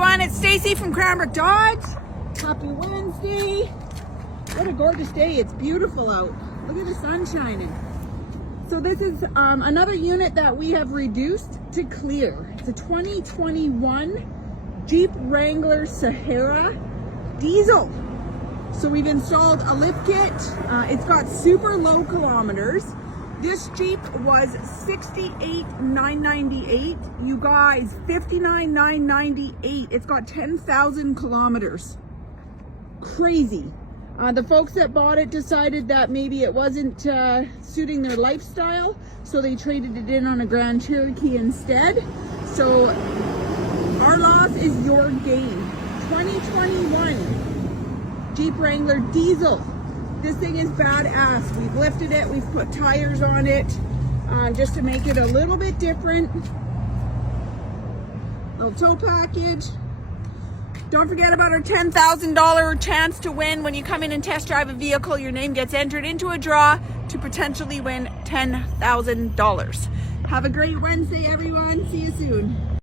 everyone, it's Stacey from Cranbrook Dodge. Happy Wednesday. What a gorgeous day. It's beautiful out. Look at the sun shining. So this is another unit that we have reduced to clear. It's a 2021 Jeep Wranger Sahara Diesel. So we've installed a lift kit. It's got super low kilometers. This Jeep was $68,998. You guys, $59,998. It's got 10,000 kilometers. Crazy. The folks that bought it decided that maybe it wasn't suiting their lifestyle, so they traded it in on a Grand Cherokee instead. So our loss is your gain. 2021 Jeep Wrangler Diesel. This thing is badass. We've lifted it, we've put tires on it just to make it a little bit different. Little tow package. Don't forget about our $10,000 chance to win. When you come in and test drive a vehicle, your name gets entered into a draw to potentially win $10,000. Have a great Wednesday, everyone. See you soon.